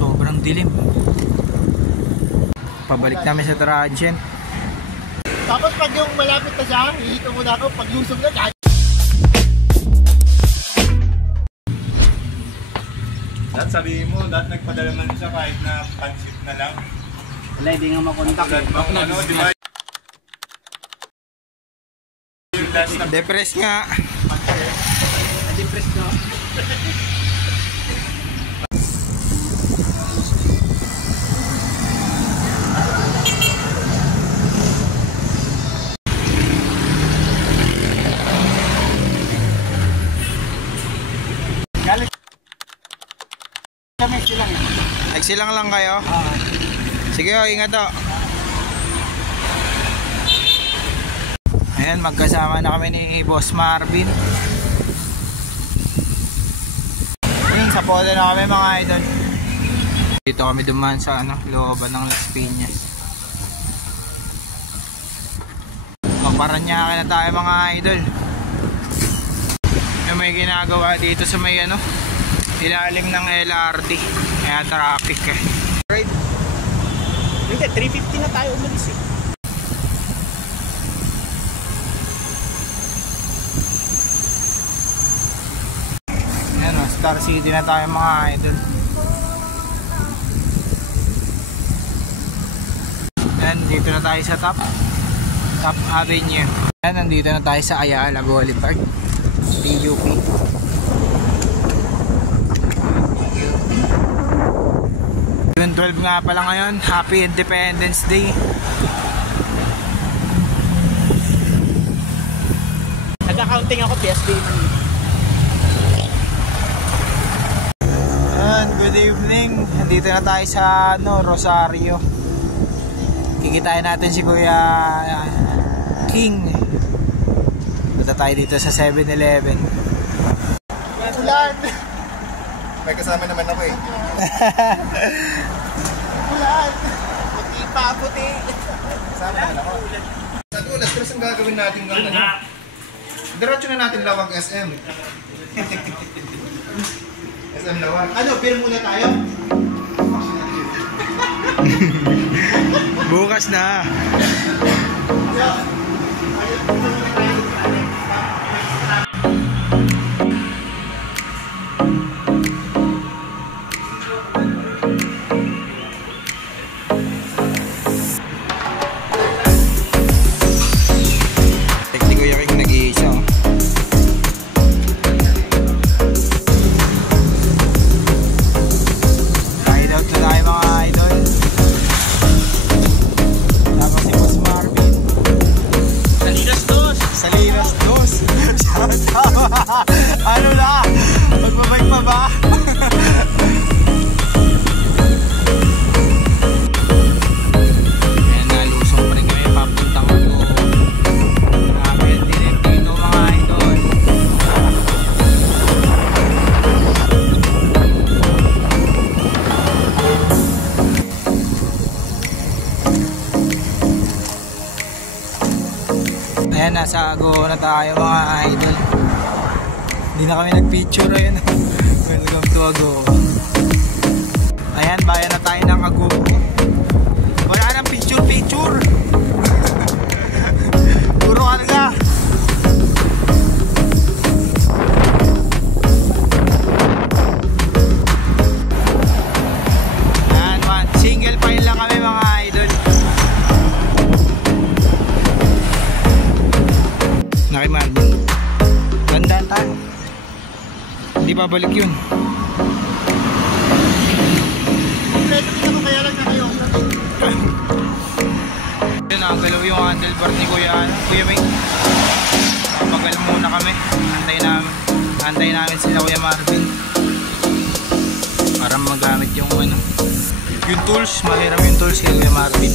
sobrang dilim. Pabalik namin sa Transient. Tapos pag yung malapit na siya, hihito muna ako. Pag lusog na, Dahil sabihin mo, dahil nagpadala man siya kahit na pansit na lang. Wala, hindi nga makontak eh. Ano, di ba? Depress nga. Depress no? Nagsilang lang kayo? Sige, ingat o. Ayan, magkasama na kami ni Boss Marvin. Ayan, sa polo na kami mga idol. Dito kami dumaan sa looban ng Las Piñas. Magparanyake na tayo mga idol. Yung may ginagawa dito sa may ilalim ng LRT. Kaya traffic eh. Right. Hindi, 350 na tayo umalis eh. Ayan o, Star City na tayo mga idol. Ayan, dito na tayo sa Top Avenue. Ayan, nandito na tayo sa Ayala Boulevard, TUP. 12 nga pala ngayon. Happy Independence Day. Nagka-counting ako, PSD. Good evening. Nandito na tayo sa Rosario. Kikitain natin si Kuya King. Punta tayo dito sa 7-Eleven. ulan. May kasama naman ako eh. Ulan. Puti pa, puti. Kasama naman ako. Sa dulas, pero saan gagawin natin ng diretso na natin Lawag SM. SM Lawag. Ano, beer muna tayo? Bukas na. Ano na? Magbabike pa ba? Ayan, nalusong pa rin kami papuntang ako. Grabe, dilim dito mga idol. Ayan, nasa Ago na tayo mga idol. Hindi na kami nag-picture. Ayan. Welcome to Ago. Ayan, bayan na tayo ng Ago. Wala nang picture. Puro karga. Ayan, single file lang kami mga idol. Nakimarvin. Gandaan tayo. Hindi babalik yun. Kompleto din ako, kaya lang na kayo. Nakagalaw yung handlebar ni Kuya May. Magal muna kami. Antayin namin sila Kuya Marvin para magamit yung yung tools. Mahiram yung tools kay Kuya Marvin.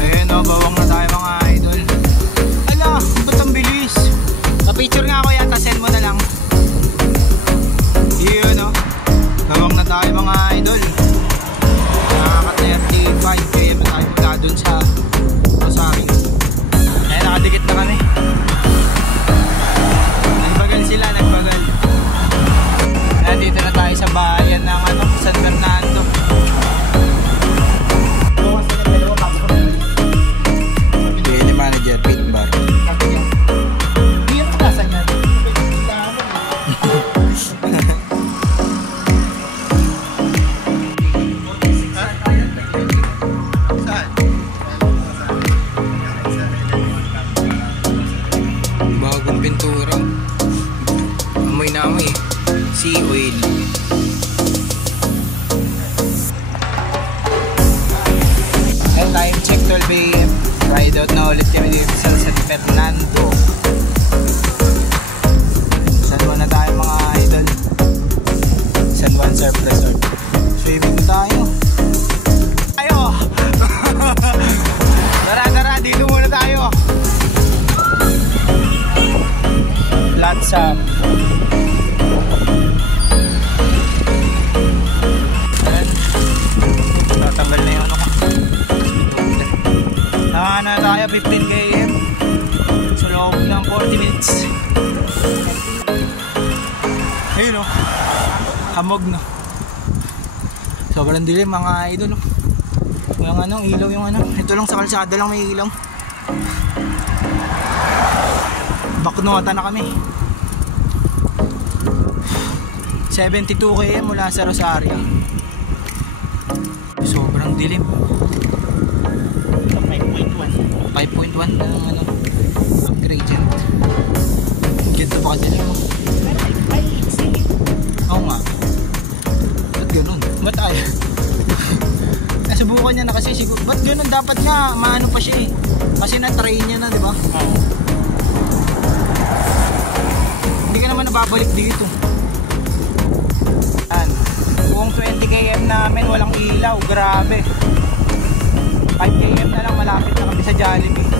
Ayun o, bawang na tayo mga idol. Ala, ba't ang bilis? Pa-picture nga ako yata, send mo na lang. Yun o, bawang na tayo mga idol. Nakaka-35 kaya ba tayo magka dun sa Rosario. Kaya nakadikit na kami. Nagbagal sila, nagbagal. Nandito na tayo sa bayan Reserve, reserve. Swimming tayo. Tayo! Tara, dito muna tayo. Lots up. Tatanggal na yung ano ko. Na tayo 15 km sa loob ng 40 minutes. Ayun o, hamog no. Sobrang dilim mga idol. Yung ano, ilaw yung ano. Ito lang sa kalsada lang may ilaw. Baknuata na kami. 72 km mula sa Rosario. Sobrang dilim. 5.1 na ano, gradient. Ganda pa kadilim mo. Oo nga. Ba't ganun? Ba't ayaw? Nasubukan niya na kasi siguro. Ba't ganun? Dapat nga maano pa siya eh. Kasi na-try niya na, di ba? Hindi ka naman nababalik dito. Yan. Buong 20 km namin walang ilaw. Grabe. 5 km na lang malapit na kami sa Jollibee.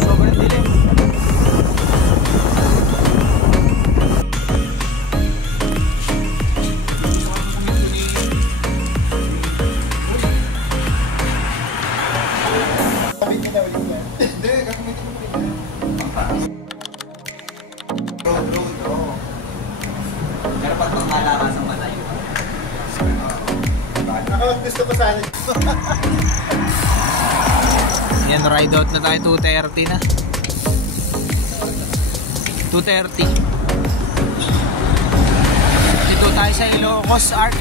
Sobrang dilim. Gusto ko sana. Yan, ride out na tayo. 2:30 na. 2:30. Dito tayo sa Ilocos Arc.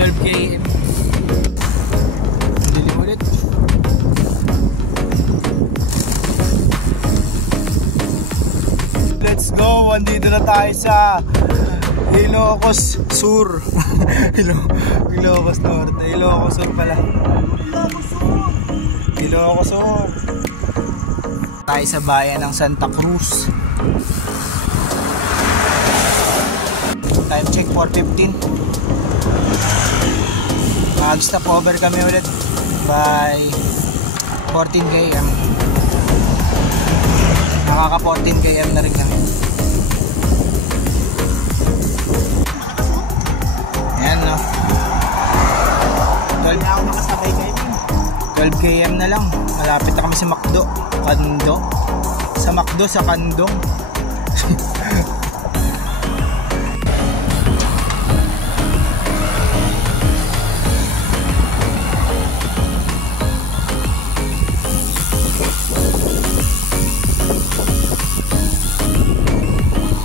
12 km. Dilim ulit. Let's go. Andito na tayo sa Ilocos Sur. Ilocos Norte. Ilocos Sur pala. Ilocos Sur. Tayo sa bayan ng Santa Cruz. Time check 4:15. Mag-stop over kami ulit by 14 km. Nakaka 14 km na rin kami. Ayan no. 12 km na lang. Malapit na kami sa McDo. Kando. Sa McDo sa Kandong.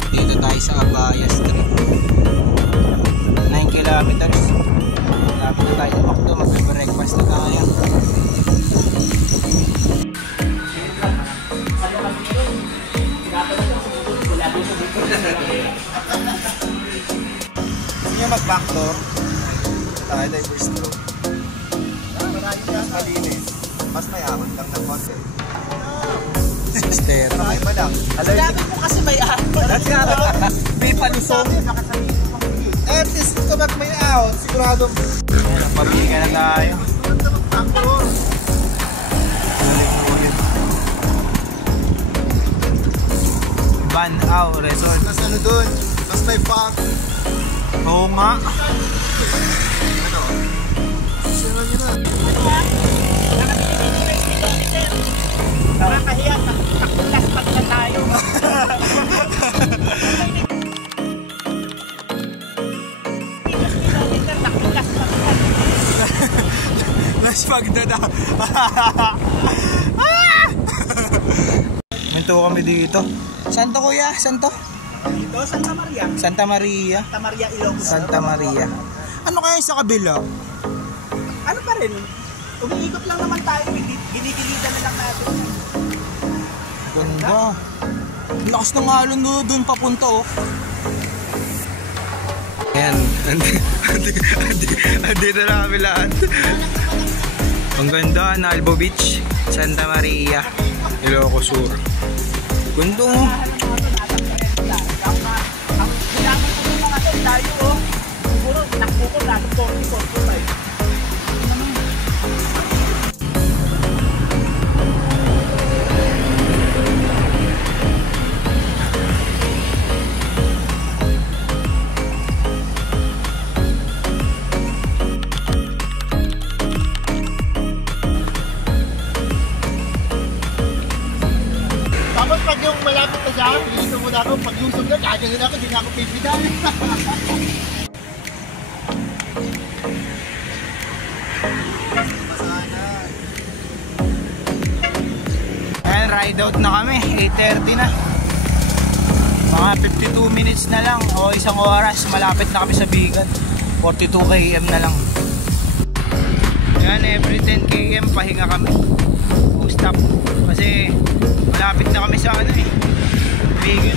Dito tayo sa Abaya Street. 9 kilometers. Malapit na tayo sa McDo. Magbe-breakfast na tayo. Gusto nyo mag-backdoor? Tayo diverse stroke. Mas malinis. Mas may ahon lang ng konti. Sister. Ay ba lang? Sabi ko kasi may ahon. That's nga ba? May palusong. At least kapag may ahon, sigurado. Ayan, pabili ka na tayo. Banao Resort. Mas ano dun? Mas may pump. Oo nga. Ano? Sino nyo na? Nakakahiya. Takulas pag na tayo. Last pagdada. Minto kami dito. Santo kuya, Santo? Dito, Santa Maria. Santa Maria. Santa Maria, Ilocos. Santa Maria. Ano kaya sa kabila? Ano pa rin? Umiikot lang naman tayo. Ginigilitan na lang natin. Ganda. Lakas ng alon doon papunta oh. Ayan. Andito na kami lahat. Ang ganda, Nalbo Beach, Santa Maria, Ilocos Sur. Ganda oh. Ang ginamit ko ng mga tayo, ko lagi 40-45. Tapos pag yung malapit na siya, hihito muna ako. Pag lusog na, kagano'n ako, di na ako pipitan. Ayan, ride out na kami. 8:30 na. Mga 52 minutes na lang o isang oras. Malapit na kami sa Bigan. 42 km na lang. Ayan, every 10 km pahinga kami. O stop. Kasi malapit na kami sa ano eh, Bigan.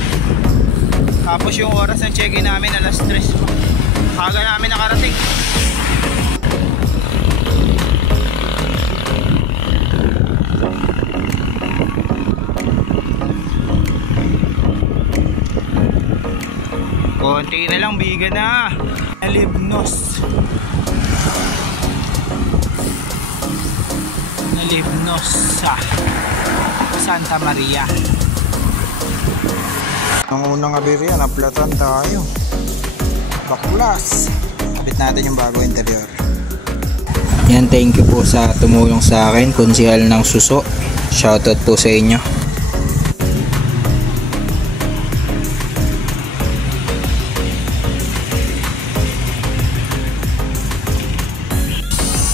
Tapos yung oras ng check-in namin alas 3 pa. Kaga namin nakarating. Konti na lang, Bigan na. Nalibnos. Nalibnos sa Santa Maria. Ang unang abirya, naplatan tayo. Baklas. Kabit natin yung bago interior. Yan, thank you po sa tumulong sa akin, Konsehal ng Suso. Shoutout po sa inyo.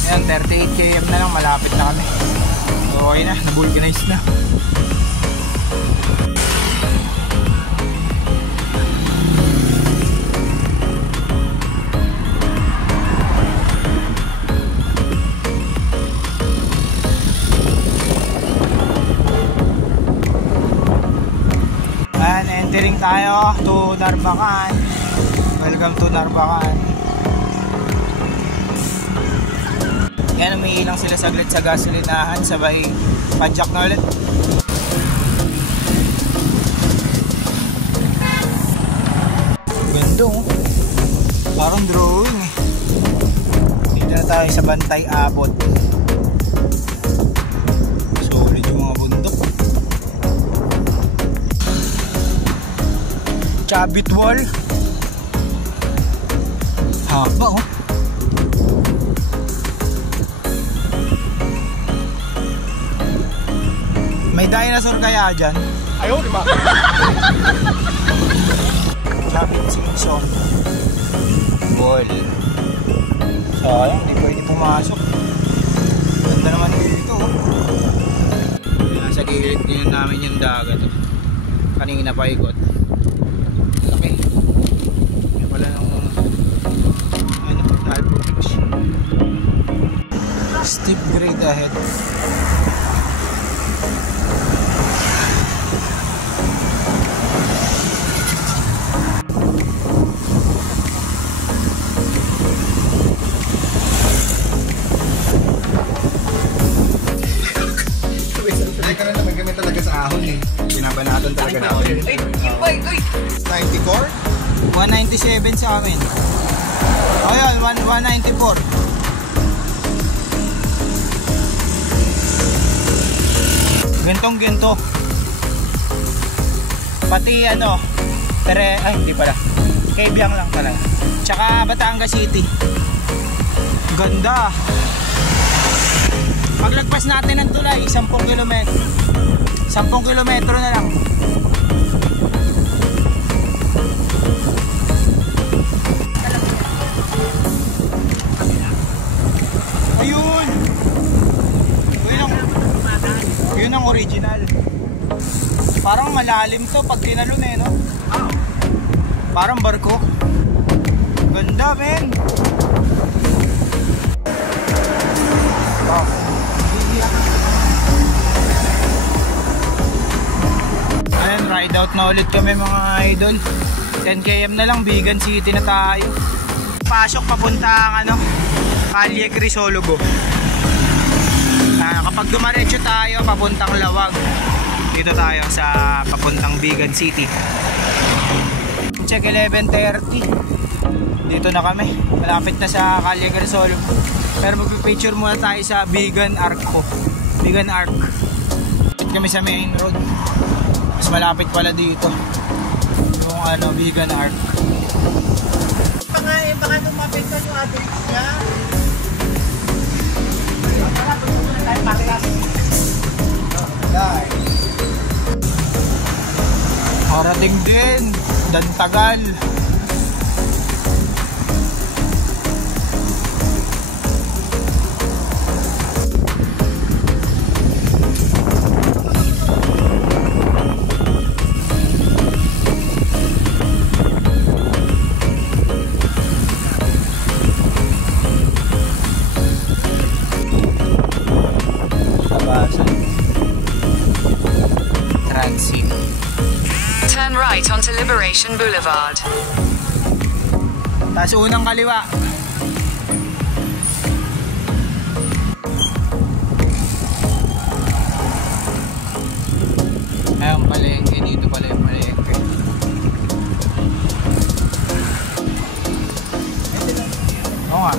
Yan, 38 km na lang, malapit na kami. Okay na, nabulganize na. Entering tayo to Narvacan. Welcome to Narvacan. Yan, umiilang sila saglit sa gasolinahan. Sabay padjak na ulit. Ganda oh. Parang drawing eh. Dito na tayo sa Bantay Abot. Solid yung mga bundok. Chabit wall. Haba oh. May dinosaur kaya dyan? Ayaw, di ba? Chabit Simpson wall. Sayang, hindi pwede pumasok. Ganda naman dito oh. Nasa gilid din namin yung dagat oh. Kanina pa ikot. Laki. Yan pala ng ano, Alpo Beach. Steep grade ahead. Teka na naman kami talaga sa ahon eh. Pinabanatan talaga namin. 94? 197 sa amin. O yun, 194. Gintong ginto. Pati ano, ay hindi pala. Kaibiyang lang talaga. Tsaka Batangas City. Ganda. Paglagpas natin ng tulay, 10 kilometro. 10 kilometro na lang. Ayun! Yun ang original. Parang malalim to pag tinalon eh, no? Parang barko. Ganda, men! Wow. Ayan, ride out na ulit kami mga idol. 10 km na lang, Bigan City na tayo. Pasok papunta ang ano, Calle Crisologo. Kapag dumaretso tayo papuntang Lawag, dito tayo sa papuntang Bigan City. Check 11:30. Dito na kami. Malapit na sa Calle Crisol. Pero magpipicture muna tayo sa Bigan Arc ko. Bigan Arc. Malapit kami sa main road. Mas malapit pala dito. Yung ano, Bigan Arc. Baka lumapit ka yung address niya. Tara, punta na tayo parehas. Parating din. Dan tagal. Transit. Turn right onto Liberation Boulevard. Tapos unang kaliwa. Ayun, palengke. Dito pala yung palengke. Oo nga.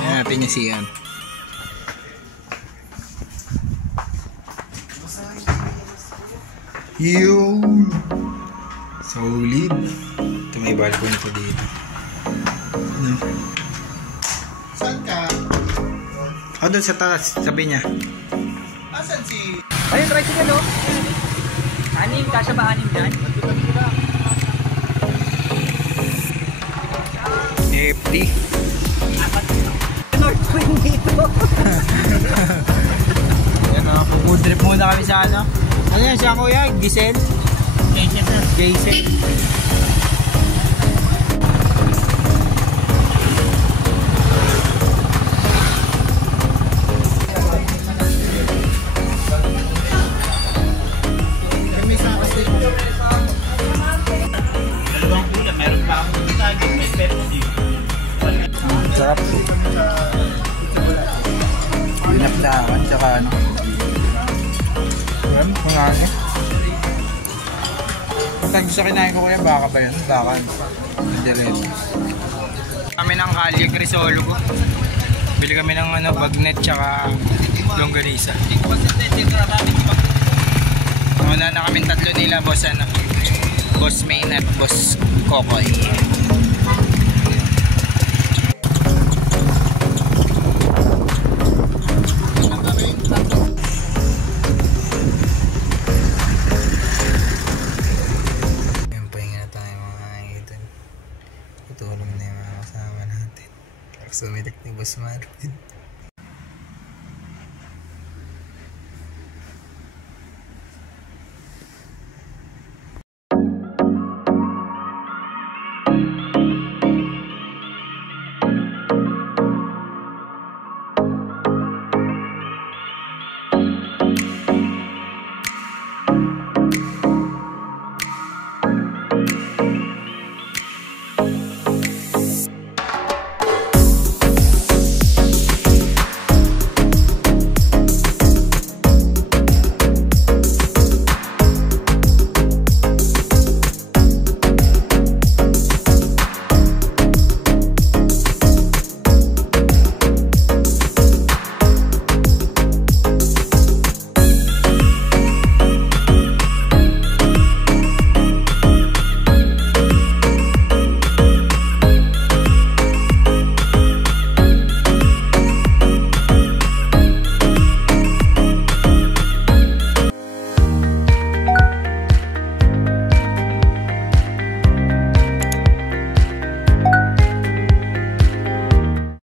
Ayan natin yung siyan. Yun! Solid! Ito may balcony ko dito. Ano? Saan ka? O doon sa taas, sabi niya. Asan si... Ayun, tricycle oh. Anim, kasya ba anim dyan? FD. North Wing dito. Yan o, food trip muna kami sa ano. Ano yan siya kuya? Giselle? Giselle. Sarap. Pinakdakan, tsaka ano. Yan, kungani. Pagka gusto kinain ko kaya, baka ba yun? Baka. Diyan. Kami ng Calle Crisol ko. Bili kami ng ano, bagnet tsaka longganisa. Wala na kami tatlo nila, boss ano. Boss Main at Boss Kokoy. Tutulong na yung mga kasama natin. Sumitak ni Boss Marvin.